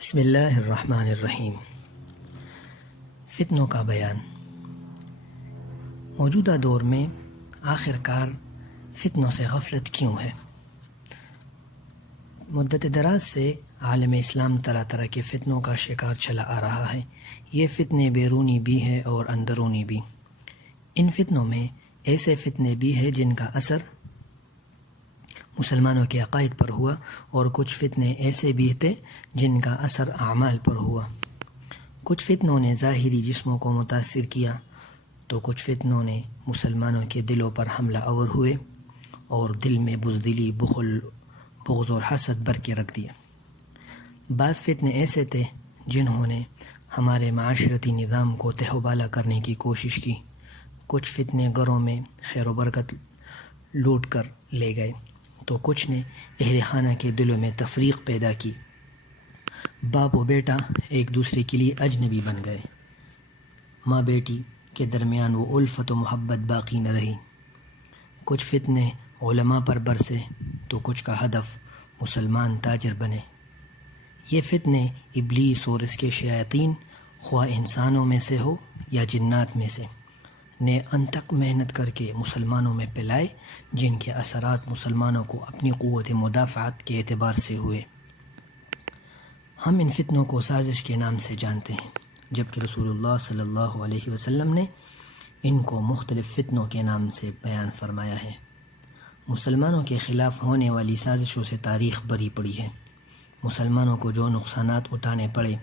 بسم اللہ الرحمن الرحیم۔ فتنوں کا بیان۔ موجودہ دور میں آخر کار فتنوں سے غفلت کیوں ہے؟ مدت دراز سے عالم اسلام طرح طرح کے فتنوں کا شکار چلا آ رہا ہے۔ یہ فتنے بیرونی بھی ہیں اور اندرونی بھی۔ ان فتنوں میں ایسے فتنے بھی ہیں جن کا اثر مسلمانوں کے عقائد پر ہوا، اور کچھ فتنے ایسے بھی تھے جن کا اثر اعمال پر ہوا۔ کچھ فتنوں نے ظاہری جسموں کو متاثر کیا تو کچھ فتنوں نے مسلمانوں کے دلوں پر حملہ آور ہوئے اور دل میں بزدلی، بخل، بغض اور حسد بھر کے رکھ دیا۔ بعض فتنے ایسے تھے جنہوں نے ہمارے معاشرتی نظام کو تہ و بالا کرنے کی کوشش کی۔ کچھ فتنے گھروں میں خیر و برکت لوٹ کر لے گئے تو کچھ نے اہل خانہ کے دلوں میں تفریق پیدا کی۔ باپ و بیٹا ایک دوسرے کے لیے اجنبی بن گئے۔ ماں بیٹی کے درمیان وہ الفت و محبت باقی نہ رہی۔ کچھ فتنے علماء پر برسے تو کچھ کا ہدف مسلمان تاجر بنے۔ یہ فتنے ابلیس اور اس کے شیاطین، خواہ انسانوں میں سے ہو یا جنات میں سے، نے انتھک محنت کر کے مسلمانوں میں پھیلائے، جن کے اثرات مسلمانوں کو اپنی قوت مدافعت کے اعتبار سے ہوئے۔ ہم ان فتنوں کو سازش کے نام سے جانتے ہیں، جبکہ رسول اللہ صلی اللہ علیہ وسلم نے ان کو مختلف فتنوں کے نام سے بیان فرمایا ہے۔ مسلمانوں کے خلاف ہونے والی سازشوں سے تاریخ بھری پڑی ہے۔ مسلمانوں کو جو نقصانات اٹھانے پڑے،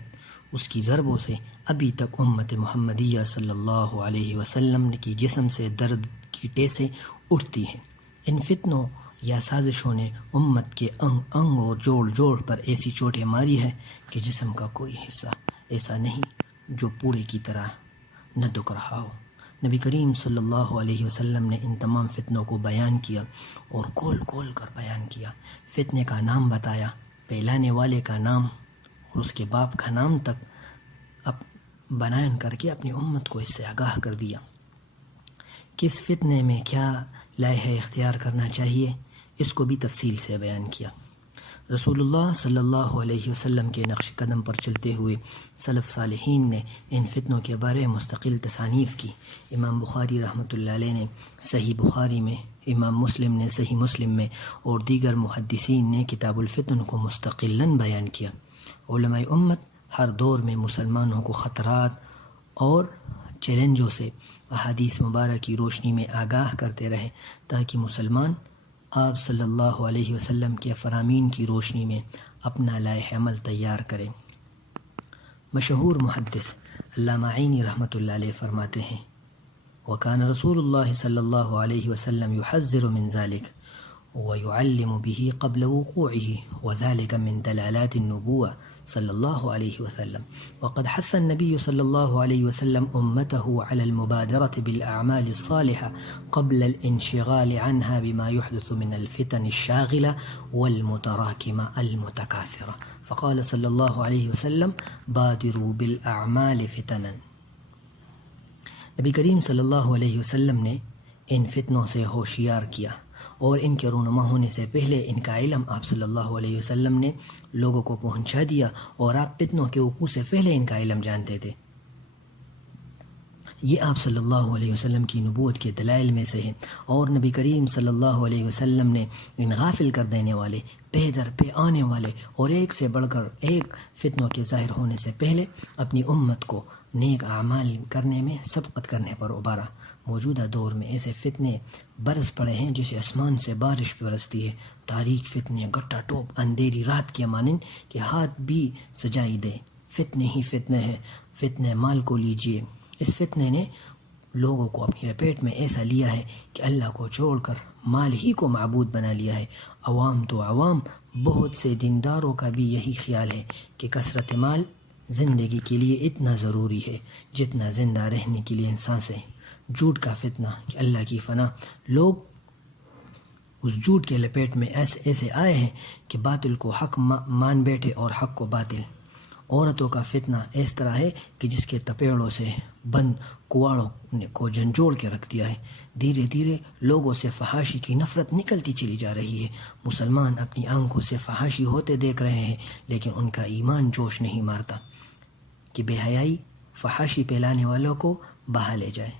اس کی ضربوں سے ابھی تک امت محمدیہ صلی اللہ علیہ وسلم کی جسم سے درد کی ٹیسیں اٹھتی ہیں۔ ان فتنوں یا سازشوں نے امت کے انگ اور جوڑ جوڑ پر ایسی چوٹیں ماری ہے کہ جسم کا کوئی حصہ ایسا نہیں جو پوڑے کی طرح نہ دکھ رہا ہو۔ نبی کریم صلی اللہ علیہ وسلم نے ان تمام فتنوں کو بیان کیا اور کھول کھول کر بیان کیا۔ فتنے کا نام بتایا، پھیلانے والے کا نام اور اس کے باپ کا نام تک بیان کر کے اپنی امت کو اس سے آگاہ کر دیا۔ کس فتنے میں کیا لائحہ اختیار کرنا چاہیے، اس کو بھی تفصیل سے بیان کیا۔ رسول اللہ صلی اللہ علیہ وسلم کے نقش قدم پر چلتے ہوئے سلف صالحین نے ان فتنوں کے بارے میں مستقل تصانیف کی۔ امام بخاری رحمۃ اللہ علیہ نے صحیح بخاری میں، امام مسلم نے صحیح مسلم میں، اور دیگر محدثین نے کتاب الفتن کو مستقلاً بیان کیا۔ علماء امت ہر دور میں مسلمانوں کو خطرات اور چیلنجوں سے احادیث مبارک کی روشنی میں آگاہ کرتے رہے، تاکہ مسلمان آپ صلی اللہ علیہ وسلم کے فرامین کی روشنی میں اپنا لائحہ عمل تیار کریں۔ مشہور محدث علامہ عینی رحمۃ اللہ علیہ فرماتے ہیں: وَكَانَ رسول اللہ صلی اللہ علیہ وسلم يحذر من ذلك ويعلم به قبل وقوعه وذلك من دلالات النبوة صلی اللہ علیہ وسلم، وقد حث النبي صلی اللہ علیہ وسلم امته على المبادرة بالأعمال الصالحة قبل الانشغال عنها بما يحدث من الفتن الشاغلة والمتراكمة المتكاثرة، فقال صلی اللہ علیہ وسلم: بادروا بالأعمال فتنا۔ نبی کریم صلی اللہ علیہ وسلم نے ان فتنوں سے ہوشیار کیا، اور ان کے رونما ہونے سے پہلے ان کا علم آپ صلی اللہ علیہ وسلم نے لوگوں کو پہنچا دیا، اور آپ فتنوں کے وقوع سے پہلے ان کا علم جانتے تھے۔ یہ آپ صلی اللہ علیہ وسلم کی نبوت کے دلائل میں سے ہے، اور نبی کریم صلی اللہ علیہ وسلم نے ان غافل کر دینے والے، پہ در پہ آنے والے اور ایک سے بڑھ کر ایک فتنوں کے ظاہر ہونے سے پہلے اپنی امت کو نیک اعمال کرنے میں سبقت کرنے پر ابھارا۔ موجودہ دور میں ایسے فتنے برس پڑے ہیں جیسے آسمان سے بارش برستی ہے۔ تاریک فتنے گٹا ٹوپ اندھیری رات کے مانند کہ ہاتھ بھی سجائی دے۔ فتنے ہی فتنے ہیں، فتنے مال کو لیجئے۔ اس فتنے نے لوگوں کو اپنی لپیٹ میں ایسا لیا ہے کہ اللہ کو چھوڑ کر مال ہی کو معبود بنا لیا ہے۔ عوام تو عوام، بہت سے دینداروں کا بھی یہی خیال ہے کہ کثرت مال زندگی کے لیے اتنا ضروری ہے جتنا زندہ رہنے کے لیے سانسیں۔ جھوٹ کا فتنہ کہ اللہ کی فنا، لوگ اس جھوٹ کے لپیٹ میں ایسے آئے ہیں کہ باطل کو حق مان بیٹھے اور حق کو باطل، عورتوں کا فتنہ اس طرح ہے کہ جس کے تپیڑوں سے بند کواڑوں کو جھنجھوڑ کے رکھ دیا ہے۔ دھیرے دھیرے لوگوں سے فحاشی کی نفرت نکلتی چلی جا رہی ہے۔ مسلمان اپنی آنکھوں سے فحاشی ہوتے دیکھ رہے ہیں، لیکن ان کا ایمان جوش نہیں مارتا کہ بے حیائی فحاشی پھیلانے والوں کو بہا لے جائے۔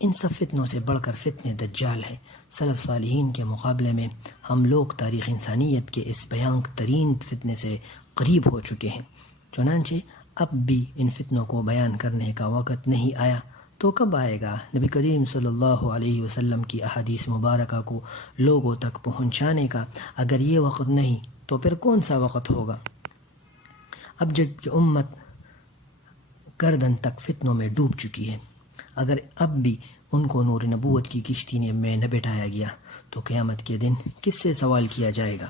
ان سب فتنوں سے بڑھ کر فتنے دجال ہے۔ سلف صالحین کے مقابلے میں ہم لوگ تاریخ انسانیت کے اس بھیانک ترین فتنے سے قریب ہو چکے ہیں۔ چنانچہ اب بھی ان فتنوں کو بیان کرنے کا وقت نہیں آیا تو کب آئے گا؟ نبی کریم صلی اللہ علیہ وسلم کی احادیث مبارکہ کو لوگوں تک پہنچانے کا اگر یہ وقت نہیں تو پھر کون سا وقت ہوگا؟ اب جب کہ امت گردن تک فتنوں میں ڈوب چکی ہے، اگر اب بھی ان کو نور نبوت کی کشتی میں نہ بٹھایا گیا تو قیامت کے دن کس سے سوال کیا جائے گا؟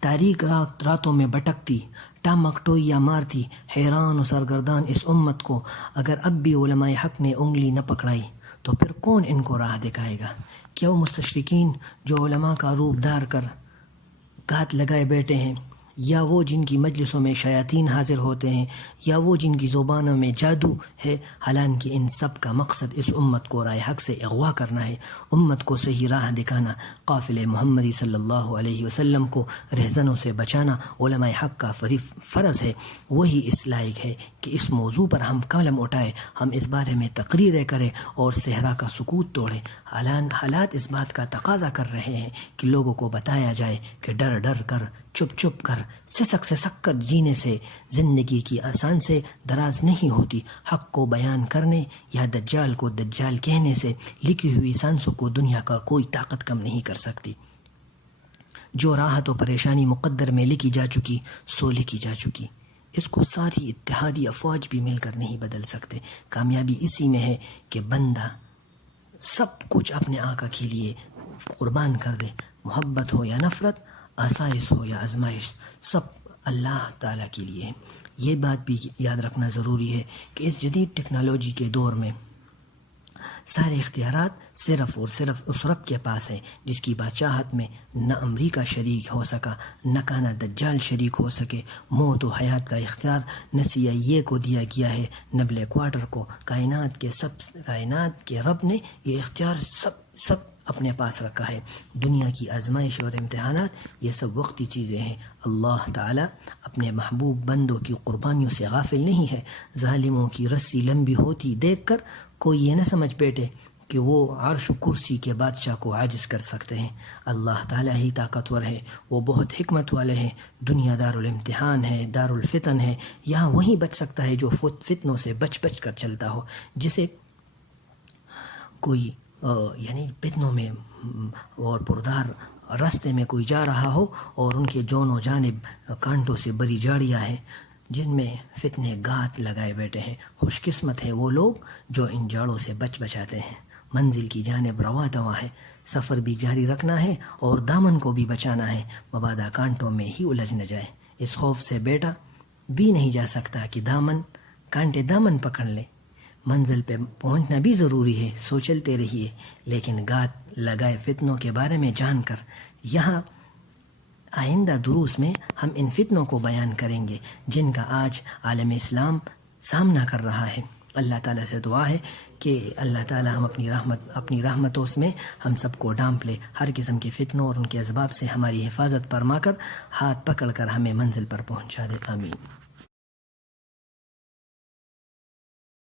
تاریک راتوں میں بھٹکتی ٹامک ٹوئیاں مارتی حیران و سرگردان اس امت کو اگر اب بھی علماء حق نے انگلی نہ پکڑائی تو پھر کون ان کو راہ دکھائے گا؟ کیا وہ مستشرقین جو علماء کا روپ دھار کر گھات لگائے بیٹھے ہیں، یا وہ جن کی مجلسوں میں شیاطین حاضر ہوتے ہیں، یا وہ جن کی زبانوں میں جادو ہے؟ حالانکہ ان سب کا مقصد اس امت کو راہ حق سے اغوا کرنا ہے، امت کو صحیح راہ دکھانا، قافلے محمدی صلی اللہ علیہ وسلم کو رہزنوں سے بچانا علماء حق کا فرض ہے۔ وہی اس لائق ہے کہ اس موضوع پر ہم قلم اٹھائیں، ہم اس بارے میں تقریریں کریں اور صحرا کا سکوت توڑیں۔ حالات اس بات کا تقاضا کر رہے ہیں کہ لوگوں کو بتایا جائے کہ ڈر ڈر کر، چپ چپ کر، سسک کر جینے سے زندگی کی آسان سے دراز نہیں ہوتی۔ حق کو بیان کرنے یا دجال کو دجال کہنے سے لکھی ہوئی سانسوں کو دنیا کا کوئی طاقت کم نہیں کر سکتی۔ جو راحت و پریشانی مقدر میں لکھی جا چکی سو لکھی جا چکی، اس کو ساری اتحادی افواج بھی مل کر نہیں بدل سکتے۔ کامیابی اسی میں ہے کہ بندہ سب کچھ اپنے آقا کے لیے قربان کر دے، محبت ہو یا نفرت، آسائش ہو یا آزمائش، سب اللہ تعالیٰ کے لیے ہے۔ یہ بات بھی یاد رکھنا ضروری ہے کہ اس جدید ٹیکنالوجی کے دور میں سارے اختیارات صرف اور صرف اس رب کے پاس ہیں جس کی بادشاہت میں نہ امریکہ شریک ہو سکا، نہ کانا دجال شریک ہو سکے۔ موت و حیات کا اختیار نہ CIA کو دیا گیا ہے، نہ بلیک کوارٹر کو۔ کائنات کے رب نے یہ اختیار سب اپنے پاس رکھا ہے۔ دنیا کی آزمائش اور امتحانات یہ سب وقتی چیزیں ہیں۔ اللہ تعالیٰ اپنے محبوب بندوں کی قربانیوں سے غافل نہیں ہے۔ ظالموں کی رسی لمبی ہوتی دیکھ کر کوئی یہ نہ سمجھ بیٹھے کہ وہ عرش و کرسی کے بادشاہ کو عاجز کر سکتے ہیں۔ اللہ تعالیٰ ہی طاقتور ہے، وہ بہت حکمت والے ہیں۔ دنیا دار الامتحان ہے، دار الفتن ہے، یہاں وہی بچ سکتا ہے جو فتنوں سے بچ کر چلتا ہو۔ جسے کوئی یعنی فتنوں میں اور پردار راستے میں کوئی جا رہا ہو اور ان کے جونوں جانب کانٹوں سے بری جاڑیاں ہیں جن میں فتنے گھات لگائے بیٹھے ہیں۔ خوش قسمت ہے وہ لوگ جو ان جاڑوں سے بچاتے ہیں۔ منزل کی جانب رواں دواں ہے، سفر بھی جاری رکھنا ہے اور دامن کو بھی بچانا ہے، مبادا کانٹوں میں ہی الجھ نہ جائے۔ اس خوف سے بیٹا بھی نہیں جا سکتا کہ کانٹے دامن پکڑ لیں۔ منزل پہ پہنچنا بھی ضروری ہے، سو چلتے رہیے، لیکن گھات لگائے فتنوں کے بارے میں جان کر یہاں آئندہ دروس میں ہم ان فتنوں کو بیان کریں گے جن کا آج عالم اسلام سامنا کر رہا ہے۔ اللہ تعالیٰ سے دعا ہے کہ اللہ تعالیٰ ہم اپنی رحمتوں میں ہم سب کو ڈھانپ لے، ہر قسم کے فتنوں اور ان کے اسباب سے ہماری حفاظت فرما کر ہاتھ پکڑ کر ہمیں منزل پر پہنچا دے۔ آمین۔